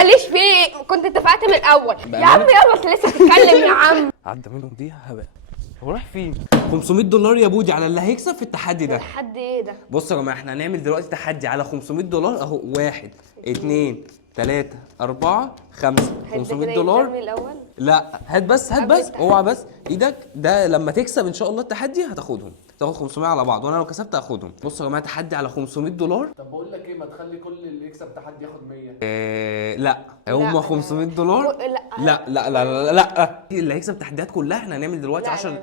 ماليش فيه، كنت اتفقت من الاول يا عم. يلا انت لسه بتتكلم يا عم. عدى منهم دي هبقى هو رايح فين؟ $500 يا بودي على اللي هيكسب في التحدي ده. تحدي ايه ده؟ بصوا يا جماعه احنا هنعمل دلوقتي تحدي على $500 اهو. 1 2 3 4 5 $500. الاول لا هات بس اوعى بس ايدك. ده لما تكسب ان شاء الله التحدي هتاخدهم، تاخد 500 على بعض، وانا لو كسبت هاخدهم. بصوا يا جماعه تحدي على $500. طب بقول لك ايه، ما تخلي كل اللي يكسب تحدي ياخد 100. لا هم $500. لا لا لا لا لا اللي هيكسب تحديات كلها احنا هنعمل دلوقتي 10.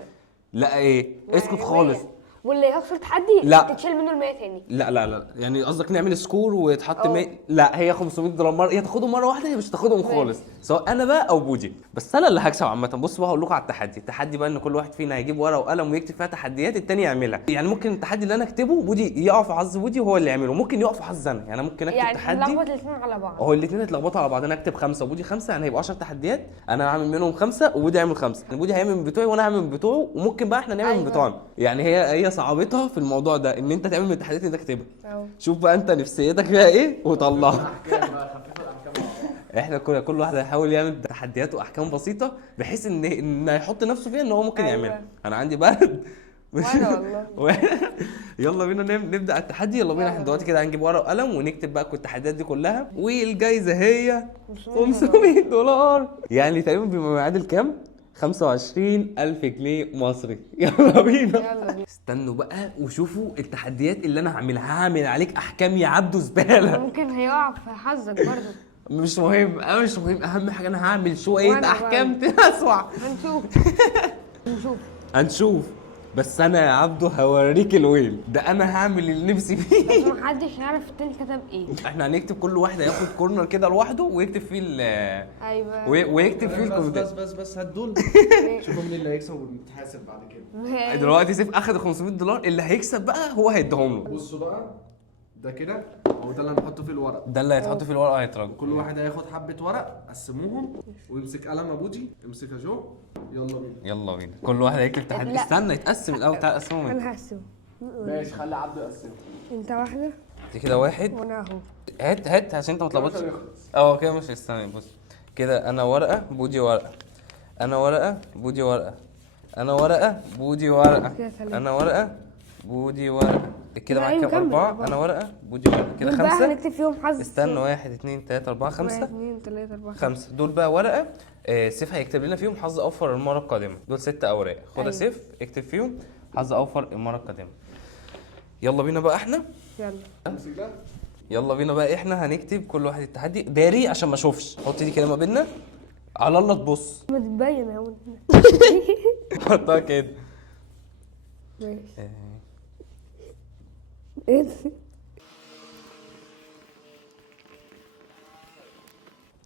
لا ايه اسكت خالص. واللي يخسر تحدي لا تتشيل منه ال100 تاني. لا لا لا يعني قصدك نعمل سكور ويتحط 100؟ لا هي $500 مره، هي تاخدهم مره واحده، هي مش تاخدهم خالص، سواء انا بقى او بودي. بس انا اللي هكسب عامه. بص بقى هقول لكم على التحدي بقى ان كل واحد فينا هيجيب ورقه وقلم ويكتب فيها تحديات التاني يعملها. يعني ممكن التحدي اللي انا اكتبه بودي يقع في حظ بودي وهو اللي يعمله، ممكن يقع في حظ انا. يعني انا ممكن اكتب تحدي نلخبط الاثنين على بعض. هو الاثنين يتلخبطوا على بعض. انا اكتب 5 وبودي 5، يعني هيبقى 10 تحديات. انا هعمل منهم 5 وبودي هيعمل 5. بودي هيعمل من بتوعي وانا هعمل من بتوعه، وممكن بقى احنا نعمل من بتوعنا. يعني هي صعوبتها في الموضوع ده ان انت تعمل من التحديات اللي انت تكتبها. شوف بقى انت نفسيتك فيها ايه وطلعها. احنا كل واحد هيحاول يعمل تحديات واحكام بسيطه بحيث ان يحط نفسه فيها ان هو ممكن يعملها. انا عندي برد وانا والله. يلا بينا نبدا التحدي. يلا بينا احنا دلوقتي كده هنجيب ورقه وقلم ونكتب بقى كل التحديات دي كلها. والجايزه هي $500. يعني تقريبا بما يعادل كام؟ 25,000 جنيه مصري. يلا بينا. استنوا بقى وشوفوا التحديات اللي انا هعملها. هعمل عليك احكام يا عبدو زباله. ممكن هيقع في حظك برضه. مش مهم، مش مهم. اهم حاجه انا هعمل شويه احكام تسوع. هنشوف. بس انا يا عبدو هوريك الويل ده. انا هعمل اللي نفسي فيه. بس محدش يعرف التاني كتب ايه. احنا هنكتب كل واحد هياخد كورنر كده لوحده ويكتب فيه ايوه ويكتب فيه الكومنتات. بس هات دول. شوفوا مين اللي هيكسب ونتحاسب بعد كده. دلوقتي سيف اخد $500. اللي هيكسب بقى هو هيديهم له. بصوا بقى ده كده هو ده اللي هنحطه فيه الورق. ده اللي هيتحط فيه الورقه هيترج. كل واحد هياخد حبه ورق قسموهم ويمسك قلم ابوجي. امسك يا جو. يلا بينا. كل واحد هيكتب تحدي. استنى يتقسم الاول. تعال قسمهم. انا هقسم. ماشي خلي عبده يقسم. انت واحده دي كده واحد وانا اهو. هات عشان انت ما تلخبطش. كده مش استنى. بص كده انا ورقه بودي ورقه، انا ورقه بودي ورقه، انا ورقه بودي ورقه، انا ورقه بودي ورقه. كده معاك كام؟ 4. انا ورقه بودي ورقه. كده 5. هنكتب فيهم حظ. استنى 1 2 3 4 5. 1 2 3 4 5 دول بقى ورقه. سيف هيكتب لنا فيهم حظ اوفر المره القادمه. دول 6 اوراق. خدها سيف اكتب فيهم حظ اوفر المره القادمه. يلا بينا بقى احنا. يلا بينا بقى احنا هنكتب كل واحد التحدي. داري عشان ما اشوفش. حط دي كده ما بيننا على الله تبص. ما تبين يا ولد. حطها كده. ماشي. ايه ده؟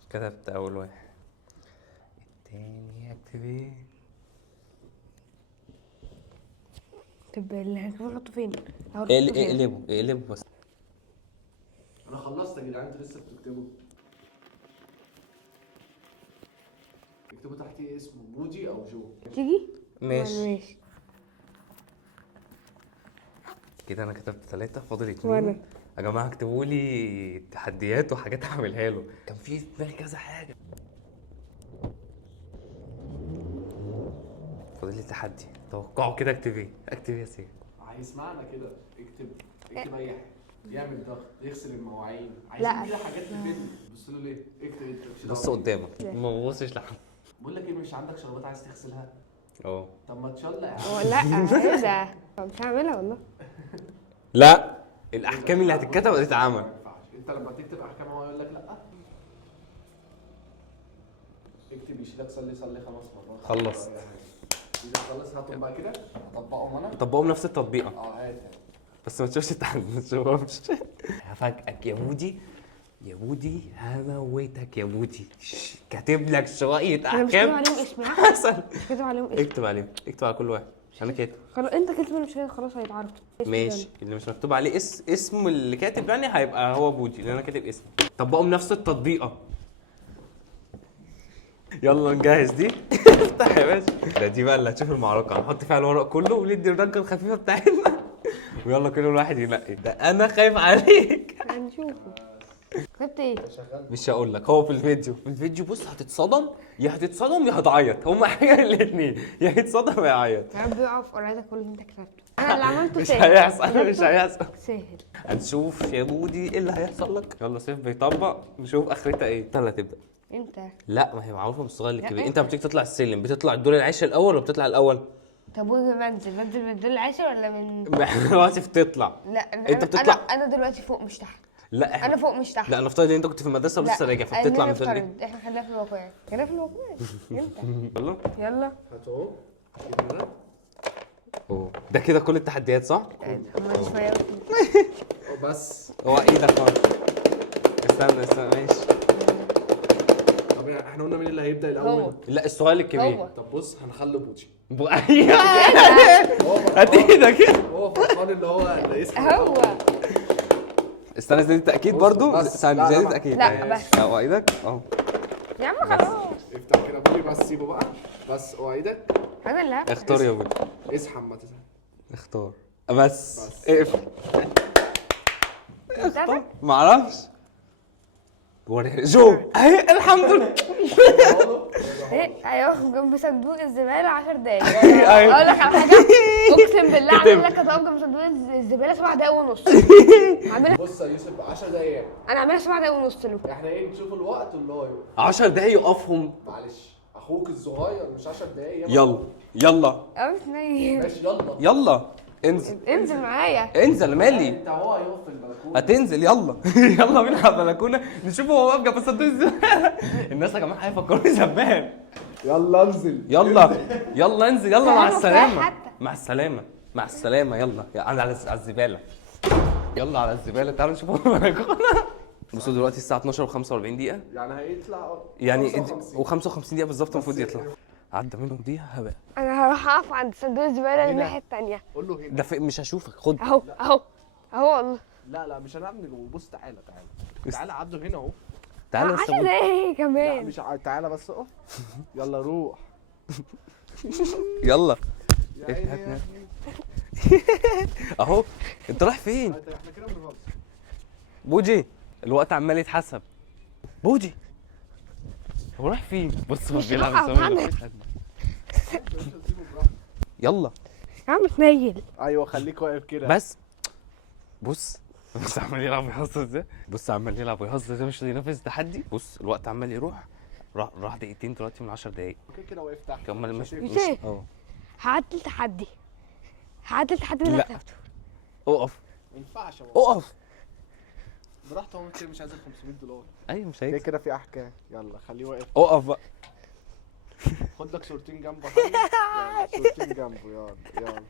كتبت اول واحد. التاني هكتب ايه؟ طب اللي هنحطه فين؟ اقلبه بس. انا خلصت يا جدعان. انتوا لسه بتكتبوا. اكتبوا تحتيه اسمه بودي او جو. تيجي؟ ماشي. كده انا كتبت 3 فاضل 2. وانا يا جماعه اكتبوا لي تحديات وحاجات هعملها له. كان في دماغي كذا حاجه. فاضل لي تحدي. توقعوا كده اكتب ايه يا سيف؟ هيسمعنا كده. اكتب اي حاجه. يعمل ضغط، يغسل المواعين. لا. عايزين كده حاجات تفيدني. بص له ليه؟ اكتب انت. بص قدامك ما تبصش لحد. بقول لك ايه، مش عندك شربات عايز تغسلها؟ طب ما تشلق يا عم. لا ايه ده؟ مش هعملها والله. لا الاحكام اللي هتتكتب هتتعمل. ما ينفعش. انت لما تكتب احكام هو يقول لك لا. اكتب يشيلك صلي 5 مرات. خلص. اذا خلص هاتهم بقى كده اطبقهم انا. طبقهم نفس التطبيقه. هات. بس ما تشوفش التحدي. ما تشوفهمش. هفاجئك يا بودي هموتك يا بودي. كاتب لك شويه احكام. مش كاتب عليهم اسمي. حسن مش كاتب عليهم اسمي. اكتب على كل واحد. انا كاتب. خلاص انت كاتب مش خلاص هيتعرف. ماشي. اللي مش مكتوب عليه اسم اللي كاتب يعني هيبقى هو بودي اللي انا كاتب اسمه. طبقهم نفس التطبيقه. يلا نجهز دي. افتح يا باشا. دي بقى اللي هتشوف المعركه. هنحط فيها الورق كله وندي الرنكه الخفيفه بتاعتنا. ويلا كل واحد ينقي. ده انا خايف عليك. هنشوفه. كنت ايه؟ مش هقول لك، هو في الفيديو بص هتتصدم، يا هتتصدم يا هتعيط، هما حاجه الاثنين، يا هيتصدم يا يعيط. يا رب يقع في قرايتك كل اللي انت كتبته. انا اللي عملته مش سهل. هيحصل مش هيحصل. سهل. هنشوف يا بودي ايه اللي هيحصل لك. يلا سيف بيطبق، نشوف اخرتها ايه. انت اللي هتبدا. انت. لا ما هي معروفه من الصغير للكبير. لا، انت لما بتيجي تطلع السلم بتطلع الدور العاشر الاول ولا بتطلع الاول؟ طب واجي بنزل من الدور العاشر ولا من؟ دلوقتي بتطلع. لا انت بتطلع. انا دلوقتي فوق مش تحت. لا انا فوق مش تحت. لا نفترض ان انت كنت في المدرسه ولسه راجع فبتطلع من الدور ايه؟ نفترض احنا خلينا في الواقع. خلينا في الواقع. انت. يلا. يلا. هات اهو. اوه ده كده كل التحديات صح؟ هما شويه. بس هو ايدك خالص. استنى ماشي. طب احنا قلنا مين اللي هيبدا هو. الاول؟ لا السؤال الكبير. هو. طب بص هنخلي بوتشي. هات ايدك. هو فرحان اللي هو اللي اسمه هو. استنى زيادة تأكيد بص، برضو. بس. استنى لا، زيادة لا، تأكيد. لا، بس. اهو ايدك اهو. يا عم خلاص. افتح كده بولي بس سيبه بقى. بس اوعى ايدك. انا اللي هفتح. اختار يا بودي. اسحب ما تزهق. اختار بس اقفل. بتاعتك؟ معرفش. وريني جو اهي الحمد لله. ايه ايوه جنب صندوق الزباله 10 دقايق. أيوة. اقول لك على حاجه اقسم بالله عامل لك هتقف جنب صندوق الزباله 7 دقايق ونص. عاملها. بص يا يوسف 10 دقايق. انا عاملها 7 دقايق ونص له. احنا ايه نشوف الوقت اللي هو يقف. 10 دقايق يقفهم. معلش اخوك الصغير مش 10 دقايق. يلا يا بتنيم. ماشي يلا. يلا انزل انزل معايا. انزل مالي. انت هو هيقف في البلكونه. هتنزل يلا. يلا بينا على البلكونه نشوف هو واقف جنب صندوق الزباله. الناس يا جماعه هيفكروني زبال. يلا انزل. يلا انزل يلا مع يلا السلامه. حتى. مع السلامه يلا على الزباله. يلا على الزباله تعالوا نشوف هو البلكونه. بصوا دلوقتي الساعه 12 و45 دقيقه. يعني هيطلع يعني 55. و55 دقيقه بالظبط المفروض يطلع. عدى منهم دقيقه هبقى. انا هروح اقف عند صندوق الزباله الناحيه الثانيه. قول له هنا. ده مش هشوفك خد. اهو والله. لا مش هنعمل بص تعالى عدوا هنا اهو. تعالى بس 10 دقايق لا كمان. مش تعالى بس اقف. يلا روح. يلا يا عيني يا ابني. اهو. انت رايح فين احنا كده بنهزر. بوجي؟ الوقت عمال يتحسب. بوجي هو رايح فين؟ بص هو بيلعب راح الزمالك. أفهمك. يلا يا عم تنيل. ايوه خليك واقف كده. بس بص عمال يلعب ويهزر ازاي. بص عمال يلعب ويهزر ازاي مش ينافس تحدي. بص الوقت عمال يروح. راح دقيقتين دلوقتي من 10 دقايق. كده واقف تحت. كمل مش يوسف. اه هعدي التحدي اللي لا. انا كتبته. اقف ما ينفعش اقف. براحته هو كده مش عايز $500. ايوه مش كده هيك. كده في احكام. يلا خليه واقف. اقف بقى. خد لك صورتين جنبه. يلا صورتين جنبه. يلا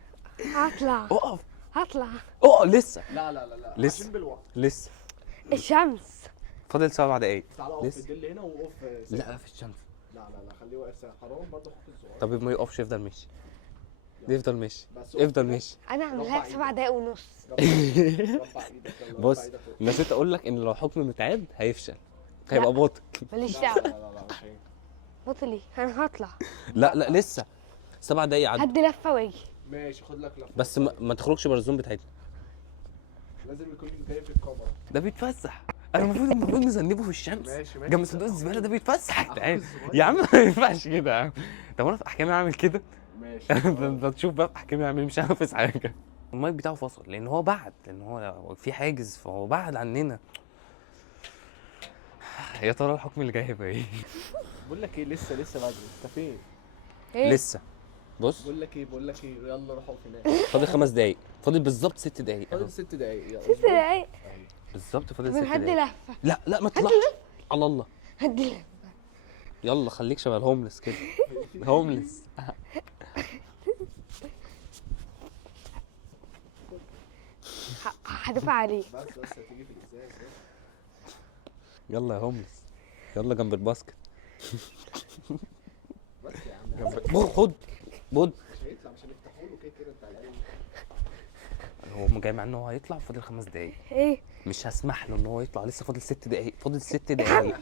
هطلع اقف هطلع. لسه لا لسه. عشان بالوقت. لسه الشمس. فاضل 7 دقايق. تعالى اقف في لسه. الظل هنا وقف. لا في الشمس. لا خليه واقف ساعة. حرام برضه اخوك الصغير. طب ما يقفش يفضل ماشي. يفضل ماشي. بس يفضل ماشي. انا عاملها لك 7 دقايق ونص. رفع ايدك. يلا بص رفع ايدك فوق. نسيت اقول لك ان لو حكم متعاد هيفشل. هيبقى باطل. ماليش لا دعوه. مش هينفع. بطلي انا هطلع. لا لسه 7 دقايق عدوا. هدي لفه واجي. ماشي خد لك لفه. بس ما تخرجش بره الزوم بتاعتنا. لازم يكون جاي في الكاميرا. ده بيتفسح. انا المفروض نذنبه في الشمس. ماشي جنب صندوق الزباله ده بيتفسح يا جدعان. الصغير. يا عم ما ينفعش كده يا عم. طب انا في احكامي اعمل كده؟ ماشي. ده تشوف بقى في احكامي اعمل مش هنفذ حاجه. المايك بتاعه فصل لان هو بعد، لان هو في حاجز فهو بعد عننا. يا ترى الحكم اللي جاي هيبقى ايه؟ بقول لك ايه لسه بدري. انت فين؟ ايه؟ لسه. بص بقول لك ايه يلا روحوا هناك. فاضل 5 دقايق. فاضل بالظبط 6 دقايق. فاضل 6 دقايق. يلا 6 دقايق. بالظبط فاضل 6 من هدي دقايق. لفه. لا ما تطلعش على الله. هدي لفه. يلا خليك شبه الهوملس كده. هوملس. هدفع عليه. بس هتيجي في الازاز. يلا يا هوملس. يلا جنب الباسكت. بس يا عم خد مش هيطلع. مش هنفتحوا له كده بتاع العيال. هو جاي مع ان هو هيطلع فاضل 5 دقايق. ايه؟ مش هسمح له ان هو يطلع لسه فاضل 6 دقايق. فاضل 6 دقايق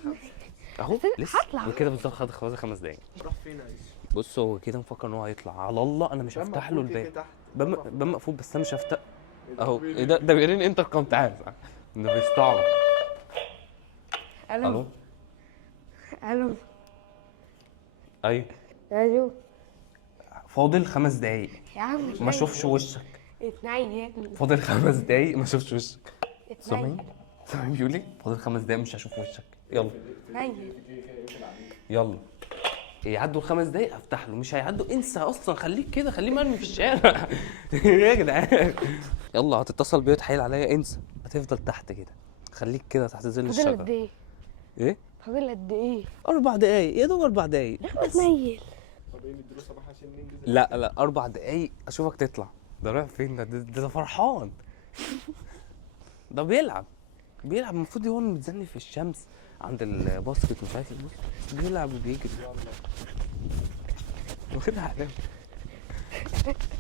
اهو لسه. هطلع. وكده بالظبط فاضل 5 دقايق. راح فين يا يوسف؟ بص هو كده مفكر ان هو هيطلع على الله. انا مش هفتح له الباب. باب مقفول بس انا مش هفتح. اهو ايه ده بيرن انتركم. تعال ده بيستعبط. الو الو ايوه ايوه فاضل 5 دقايق يا عم ما اشوفش وشك. اتنين يا ابني فاضل 5 دقايق ما اشوفش وشك. اتنين سامعين بيقول ايه؟ فاضل 5 دقايق مش هشوف وشك. يلا اتنين يلا يعدوا ال5 دقايق افتح له، مش هيعدوا انسى اصلا، خليك كده، خليه مرمي في الشارع. يا جدعان يلا هتتصل بيا تحايل عليا انسى، هتفضل تحت كده، خليك كده تحت ظل فاضل قد الشجره. ايه؟ ايه؟ فاضل قد ايه؟ 4 دقايق يا دوب 4 دقايق. اتنين طب ايه نديله صباح عشان ننجز؟ لا 4 دقايق اشوفك تطلع. ده رايح فين ده فرحان. ده بيلعب المفروض هو متزني في الشمس عند الباسكت مش عارف الباسكت، بيلعب وبيجري واخدها علامة.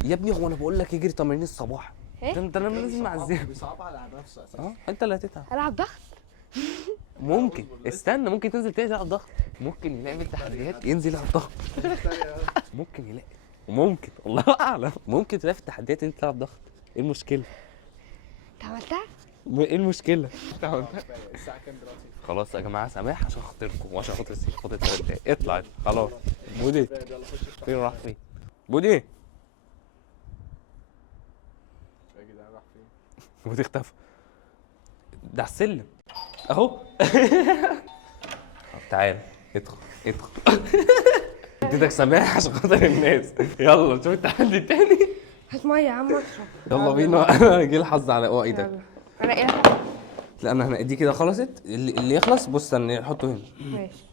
يا ابني هو انا بقول لك يجري تمارين الصباح. إيه؟ ده انا لازم اعزمك. بيصعب على نفسه اساسا. انت اللي هتتعب. العب ضغط ممكن استنى، ممكن تنزل تلعب ضغط، ممكن يلاقي بالتحديات ينزل يلعب ضغط. ممكن يلاقي، وممكن الله اعلم ممكن تلاقي في التحديات انت تلعب ضغط. ايه المشكله؟ انت عملتها؟ ايه المشكله؟ الساعه كام دلوقتي؟ خلاص يا جماعه سماح عشان خاطركم وعشان خاطر السيف، فاضل 3 دقايق اطلع خلاص. بودي يلا خش فين راح فين؟ بودي يا جدعان راح فين؟ بودي اختفى. ده على السلم اهو. طب تعال ادخل اديتك سماح عشان خاطر الناس. يلا شوف التحدي التاني. هات ميه يا عم اشرب. يلا بينا. جه الحظ على ايدك. يلا. انا ايه؟ لا انا دي كده خلصت، اللي يخلص بص استنى نحطه هنا. ماشي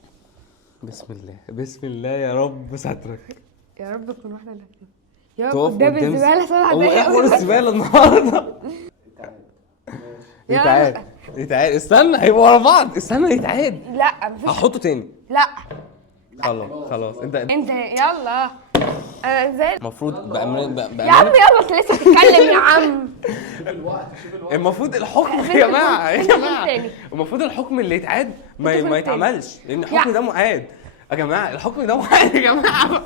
بسم الله يا رب سترك. يا رب تكون واحده اللي هتجيب. يا رب تقف قدام قدام الزباله 7 هو ايه دقايق. حوار الزباله النهارده؟ يلا. يتعاد استنى هيبقوا ورا بعض، استنى يتعاد. لا مفيش. هحطه تاني. لا خلاص انت انت يلا انا زي المفروض يا عم بأمانة يلا انت لسه بتتكلم يا عم. المفروض الحكم فين يا جماعه يا الحكم؟ جماعه تاني. المفروض الحكم اللي يتعاد فين ما تاني؟ يتعملش، لان الحكم يا. ده معاد يا جماعه، الحكم ده معاد يا جماعه.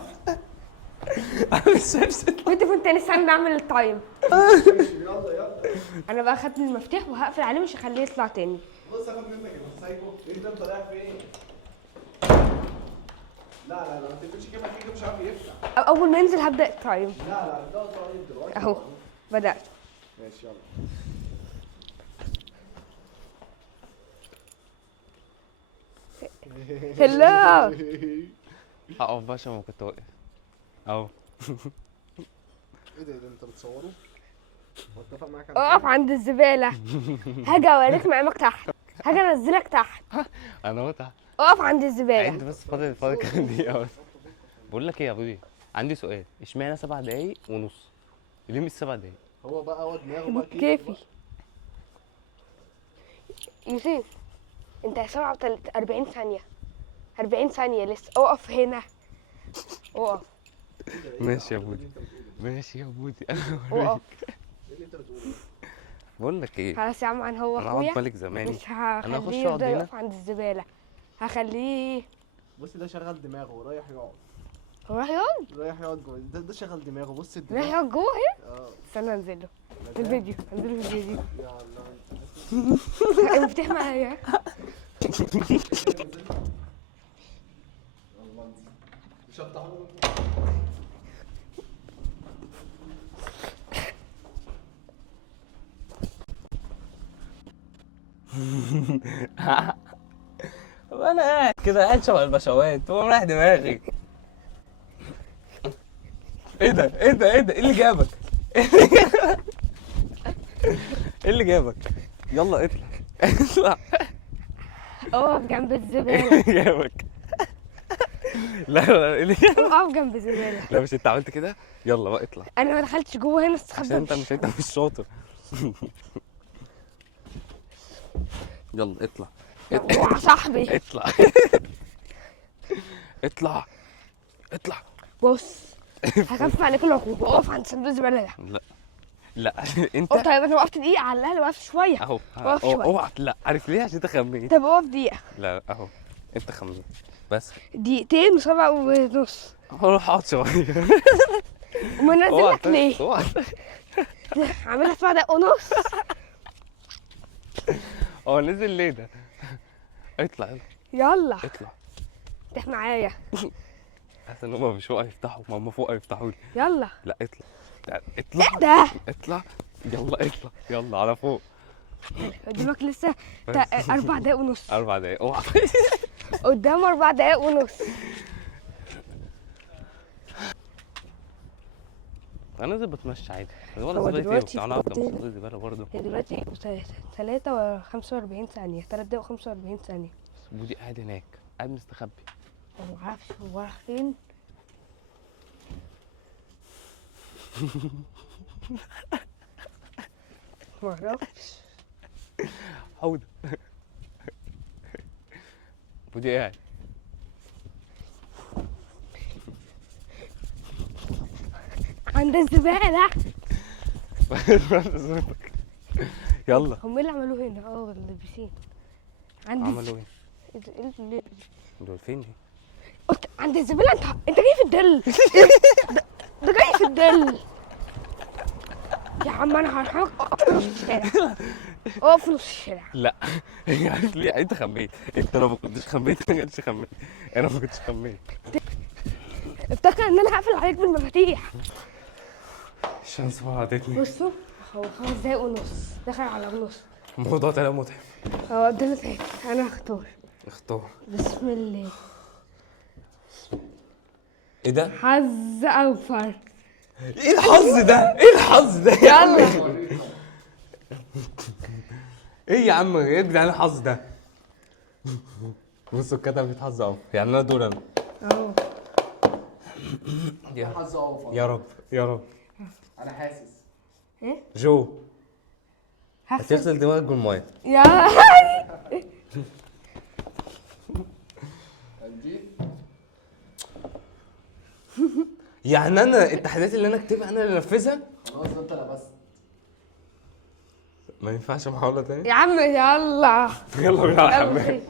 انا مش شايف وانت فين تاني؟ استنى نعمل التايم. انا بقى خدت المفتاح وهقفل عليه مش هخليه يطلع تاني. بص اخد منك السايكو انت رايح فين؟ لا ما تقفلش كده كده مش عارف يفتح. اول ما ينزل هبدا التايم. لا ده طيب دلوقتي اهو بدات. ماشي يلا. هلا اقف بقى عشان ما كنت واقف اهو. ايه ده انت بتصوره؟ واتفق معاك اقف عند الزباله. هاجي اوريك مقامك تحت. هاجي انزلك تحت. انا اهو تحت. اقف عند الزباله. عندي بس فاضل كام دقيقة بس. بقول لك ايه يا ابوي، عندي سؤال، اشمعنى 7 دقايق ونص؟ ليه مش 7 دقايق؟ هو بقى هو دماغه بقى كيفي يوسف انت 40 ثانيه 40 ثانيه لسه. اقف هنا اقف ماشي يا بودي ماشي يا بودي انا اقف. ايه اللي انت بتقوله؟ بقول لك ايه، خلاص يا عم عن هو انا اخويا هقعد ملك زماني. مش أنا هخش هخليه أقعد يفضل هنا. يقف عند الزباله. هخليه بص ده شغل دماغه ورايح يقعد هو راح يقعد. رايح يقعد جوه ده شغل دماغه بص راح الدماغ يقعد جوه اهي. اه استنى انزل له في الفيديو. انزله في الفيديو. يلا المفتاح معايا. مش هفتحه. انا قاعد كده قاعد شبه البشوات هو رايح دماغي. ايه ده ايه اللي جابك؟ ايه اللي جابك؟ يلا اطلع اقف جنب الزباله. جابك. لا ايه اللي جابك؟ اقف جنب الزباله. لا مش انت عملت كده، يلا بقى اطلع انا ما دخلتش جوه هنا عشان استخبى. انت مش شاطر. يلا اطلع يا صاحبي اطلع. بص هخفف عليكم لو اقف عند صندوق الزباله ده. لا انت طيب انا وقفت دقيقه على الاقل وقفت شويه. اهو وقف شوية. اوعى لا عارف ليه؟ عشان انت خميت. طب اقف دقيقه. لا اهو انت خميت بس. دقيقتين وسبعة ونص. هروح اقعد شويه. ومنزل لك ليه؟ اوعى عاملها 7 دقايق ونص. هو نزل ليه ده؟ اطلع يلا يلا اطلع. افتح معايا. حاسس ان هم مش فوق هيفتحوا، ما هم فوق هيفتحوا لي. يلا لا اطلع. لا اطلع. ايه ده؟ اطلع يلا اطلع يلا على فوق. قدامك لسه 4 دقايق ونص. 4 دقايق اوعى. قدام 4 دقايق ونص. انا نازل بتمشى عادي. هو دلوقتي انا في هفضل وقت- الزباله برضه. هي دلوقتي 3 و45 ثانية، 3 دقايق و45 ثانية. بودي قاعد هناك قاعد مستخبي. أنا معرفش هو راح فين. معرفش. حوده. بودي قاعد. عند الزبالة. يلا. هم ايه اللي عملوه هنا؟ البسين. عند عملوا ايه؟ ايه؟ دول فين دي؟ قلت عند الزبالة. انت جاي في الدل. ده جاي في الدل. يا عم انا هرحمك. اقف في نص الشارع. اقف في نص الشارع. لا هي عارف ليه؟ انت خميت. انت لو ما كنتش خميت ما كنتش خميت. انا ما كنتش خميت. افتكر ان انا هقفل عليك بالمفاتيح. الشمس فوقتني. بصوا هو 5 دقايق ونص، دخل على ونص. الموضوع طلع متعب. هو قدامي ثلاثة. انا هختار. اختار. بسم الله. ايه ده؟ حظ اوفر. ايه الحظ ده؟ ايه الحظ ده؟ يلا. ايه يا عم ايه يا جدعان الحظ ده؟ بصوا الكتب بيتحظ اهو، يعني انا دور انا. اهو. حظ اوفر. يا رب يا رب. انا حاسس. ايه؟ جو هغسل. هتغسل دماغك بالميه. يا دي يعني انا التحديات اللي انا اكتبها انا اللي انفذها؟ خلاص ده انت لبست. ما ينفعش محاولة تاني؟ يا عم يلا. يلا بينا على الحمام.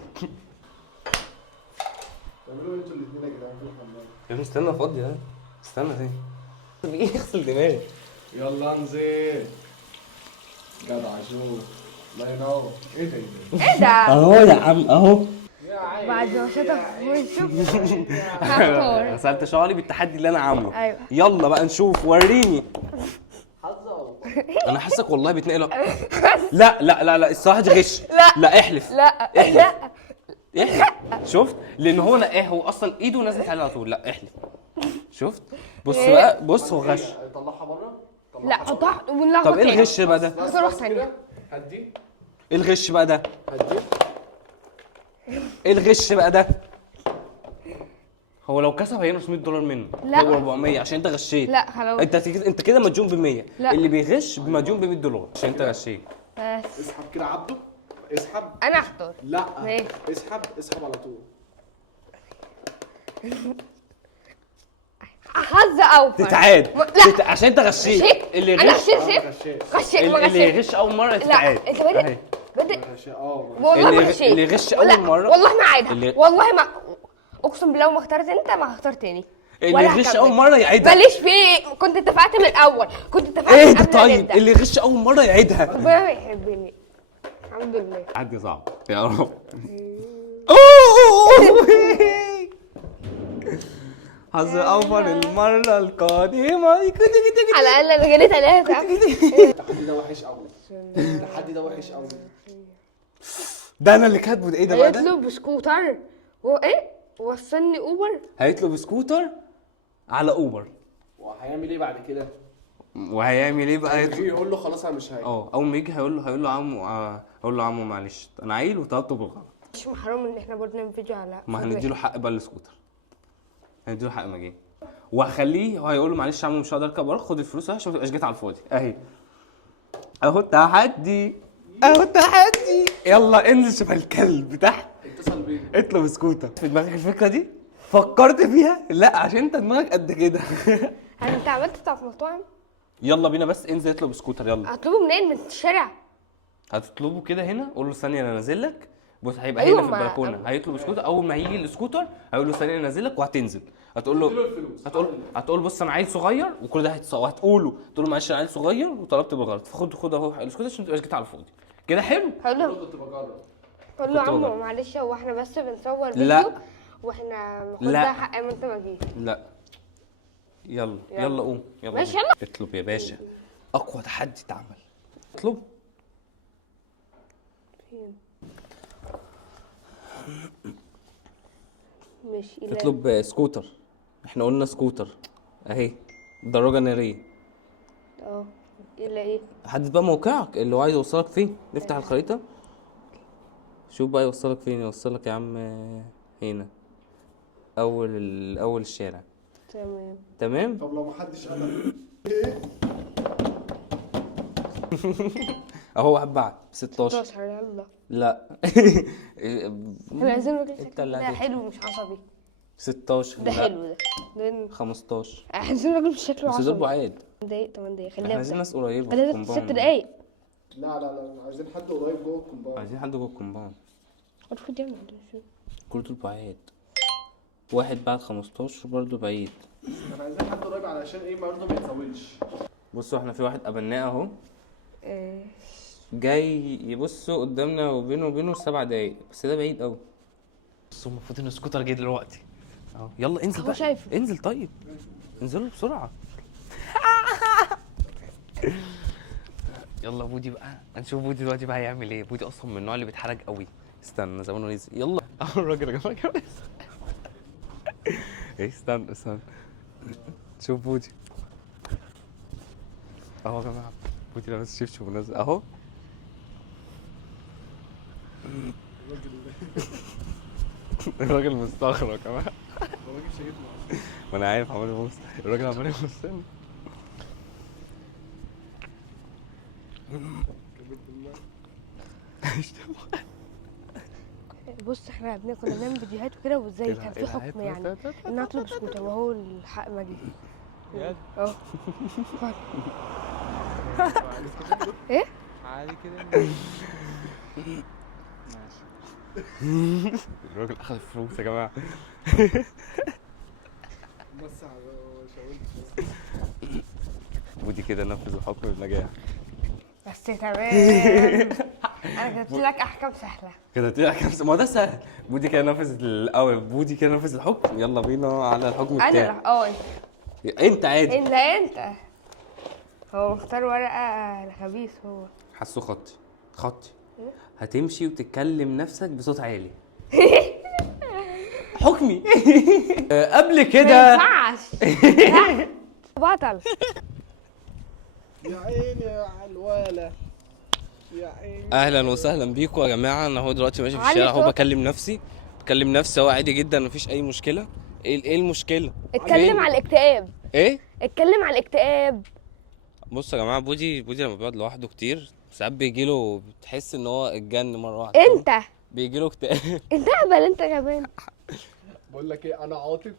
تعملوا انتوا الاثنين يا جدعان في الحمام. يا ابني استنى فاضي ها. استنى تاني. ايه يغسل دماغي؟ يلا انزل. جدع شوف. الله ينور. ايه ده؟ ايه ده؟ اهو يا عم اهو. بعد ما شطف وشه هختار. غسلت شعري بالتحدي اللي انا عامله. ايوه. يلا بقى نشوف وريني. حظ اوفر. انا حاسك والله بتنقل. لا لا لا لا الصراحه دي غش. لا. لا احلف. لا احلف. لا احلف. شفت؟ لان هو نقاه هو اصلا ايده نزلت عليه على طول. لا احلف. شفت؟ بص بقى بص هو غش. طلعها بره. لا حطها ونلخبط طب ايه تاني. الغش بقى ده؟ هختار واحد ثانية. هدي. ايه الغش بقى ده؟ هدي. ايه الغش بقى ده؟ هو لو كسب هينقص $100 منه. لا. هو 400 عشان انت غشيت. لا خلاص. انت كده مديون ب100. لا. اللي بيغش مديون ب$100 عشان انت غشيت. بس اسحب كده عبده. اسحب. انا هختار. لا. ماشي. اسحب على طول. حظ اوفر. تتعاد. لا. عشان انت غشيت. غشيت. اللي انا يغش غشيت غشيت ما اللي غشيت. يغش اول مره لا تتعاد. انت بادئ اهي. بادئ. اه. والله ما غشيت. اللي يغش لا، اول مره. والله ما عايدها. اللي- والله ما اقسم بالله ما اخترت انت ما هختار تاني. اللي ولا يغش هكمل. اول مره يعيدها. ماليش فيه. كنت اتفقت من الاول. كنت اتفقت ايه من ده قبل ما طيب نبدأ. اللي يغش اول مره يعيدها. ربنا بيحبني. الحمد لله. عدي صعب يا رب. حظ اوفر المره القادمه. على الاقل انا جالي 3. التحدي ده وحش قوي. التحدي ده وحش قوي. ده انا اللي كاتبه. ده ايه ده بقى ده؟ هيطلب سكوتر وايه وصلني اوبر. هيطلب سكوتر على اوبر. وهيعمل ايه بعد كده؟ وهيعمل ايه بقى؟ يجي يقول له خلاص انا مش هاجي. اول ما يجي هيقول له عمو هقول له عمو معلش انا عيل وطلبته بالغلط. مش محرم ان احنا برضه نعمل فيديو على ما هنديله حق بقى السكوتر. هنديله حق مجاني. وهخليه هيقول له معلش يا عمو مش هقدر اركب خد الفلوس عشان ما تبقاش جيت على الفاضي. اهي اهو التحدي اهو التحدي. يلا انزل شوف الكلب تحت. اتصل بيه. اطلب سكوتر. في دماغك الفكره دي؟ فكرت فيها؟ لا عشان انت دماغك قد كده. هل انت عملت بتاع في مطاعم؟ يلا بينا بس انزل اطلب سكوتر يلا. هطلبه منين؟ من الشارع؟ هتطلبه كده هنا قول له ثانيه انا نازل لك. بص هيبقى أيوة هنا في ما- البلكونه هيطلب سكوتر. اول ما هيجي السكوتر هيقول له ثانيه انا نازل لك وهتنزل. هتقول له الفلوس. هتقول بص انا عيل صغير وكل ده وهتقول له تقول له معلش انا عيل صغير وطلبت بالغلط فخد اهو السكوتر عشان ما تبقاش جيت على الفاضي. كده حلو. هقول له كنت بجرب. قول له كنت عمو بجرب. معلش هو احنا بس بنصور لا. فيديو واحنا خد لا. بقى حق ما انت ما جيت. لا يلا يلا. يلا قوم يلا ماشي، قوم. يلا. اطلب يا باشا، اقوى تحدي اتعمل. اطلب. فين؟ ماشي إلى اطلب سكوتر، احنا قلنا سكوتر اهي، دراجة نارية. اه إلى ايه؟ حدد بقى موقعك اللي هو عايز يوصلك فين، نفتح الخريطة شوف بقى يوصلك فين. يوصلك يا عم هنا، اول الشارع. تمام. تمام. طب لو محدش قال اهو واحد بعد 16. 16 يلا. لا احنا عايزين راجل انت شكله اللي ده هتكسب. حلو مش عصبي. 16 ده لا. حلو ده. لان 15. عايزين راجل شكله بس دول عصبي. بعاد، 8 دقايق احنا خليها عايزين ناس قريبة في خليها 6 الكومباوند. دقايق. لا لا لا، عايزين حد قريب جوه الكومباوند. عايزين حد جوه الكومباوند. المفروض يعمل شو. كل دول بعاد، واحد بعد 15 برضه بعيد. احنا عايزين حد قريب علشان ايه برضه ما يتطولش. بصوا احنا في واحد قابلناه اهو آه، جاي يبصوا قدامنا وبينه 7 دقايق، بس ده بعيد قوي. بس المفروض ان السكوتر جه دلوقتي اهو. يلا انزل هو بقى، شايفه. انزل طيب، انزلوا بسرعة. يلا بودي بقى، هنشوف بودي دلوقتي بقى هيعمل ايه. بودي اصلا من النوع اللي بيتحرج قوي. استنى زمانه نزل. يلا اهو الراجل يا جماعه كده. ايه استنى شوف بودي اهو يا جماعه. بودي لابس شبشب ونازل اهو. الراجل مستغرب يا جماعه. الراجل شايفنا. ما انا عارف عمال يبص، الراجل عمال يبص لنا. بص احنا كنا بنعمل فيديوهات وكده وازاي كان في حكم يعني ان اطلب سكوتر وهو الحق ما جه. اه ايه؟ عادي كده. الراجل اخذ الفلوس يا جماعه. بس شاورت. ودي كده نفذ الحكم بنجاح. بس تمام. انا جبت لك احكام سهله. كده طلع كام؟ ما هو ده سهل. بودي كده نفذ بودي كده نفذ الحكم. يلا بينا على الحكم بتاعي. انا اه انت عادي. انت هو مختار ورقه خبيث هو. حسه خطي هتمشي وتتكلم نفسك بصوت عالي. حكمي. قبل ما كده ينفعش. بطل. يا عيني يا الوالة، يا عيني. اهلا وسهلا بيكم يا جماعه. انا اهو دلوقتي ماشي في علي الشارع اهو صوتك. بكلم نفسي اهو عادي جدا، مفيش اي مشكله. ايه المشكله؟ اتكلم فين؟ على الاكتئاب. ايه؟ اتكلم على الاكتئاب. بصوا يا جماعه، بودي لما بيقعد لوحده كتير ساعات بيجيله، بتحس ان هو اتجن مره واحده. انت بيجيله اكتئاب. انت اهبل انت كمان. بقول لك ايه، انا عاطف.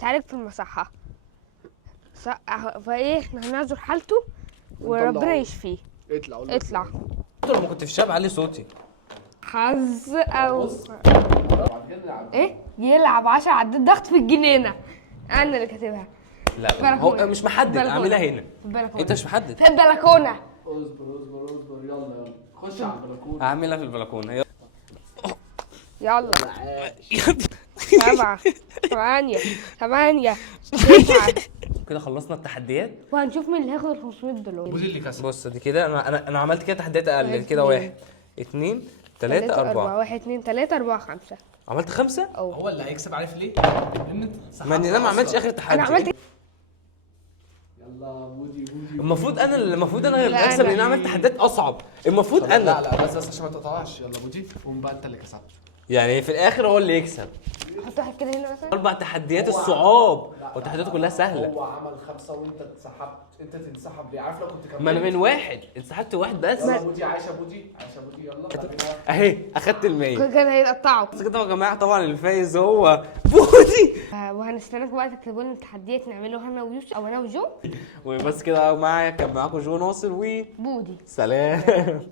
تعالج في المصحة. فايه احنا هنعذر حالته وربنا ونطلعه. يشفيه. اطلع قول له. اطلع. لما كنت في شاب علي صوتي. حظ او بعد كده نلعب. ايه يلعب 10 عدات ضغط في الجنينة. انا اللي كاتبها لا هو بلكونة. مش محدد، بلكونة. اعملها هنا. في البلكونة. انت مش محدد. في البلكونة. اصبر يلا خش على البلكونه. هعملها في البلكونه. يلا 7 8 8 9. كده خلصنا التحديات. وهنشوف مين اللي هياخد ال $500. بودي اللي كسب. بص دي كده انا عملت كده تحديات اقل واحد، كده. اتنين. 1 2 3 4. 1 2 3 4 5. عملت 5. هو اللي هيكسب، عارف ليه؟ لان انت ما انا ما عملتش اخر تحدي. انا عملت يلا بودي. المفروض انا اللي لا، اكسب لان أنا. انا عملت تحديات اصعب. المفروض لا انا لا بس عشان ما تقطعش. يلا بودي قوم بقى، انت اللي كسبت. يعني في الاخر هو اللي يكسب. حط واحد كده هنا مثلا. 4 تحديات الصعاب والتحديات كلها سهله. هو عمل 5 وانت اتسحبت. انت تنسحب ليه؟ عارف لو كنت كملت. ما انا من واحد انسحبت واحد بس. يلا بودي عايشه بودي يلا. اهي اخدت ال100. كان هيتقطعوا. بس كده يا جماعه طبعا الفايز هو بودي. وهنستناك بقى تكتبوا لنا التحديات نعمله انا ويوسف او انا وجو. وبس كده معايا، كان معاكم جو ناصر بودي. سلام.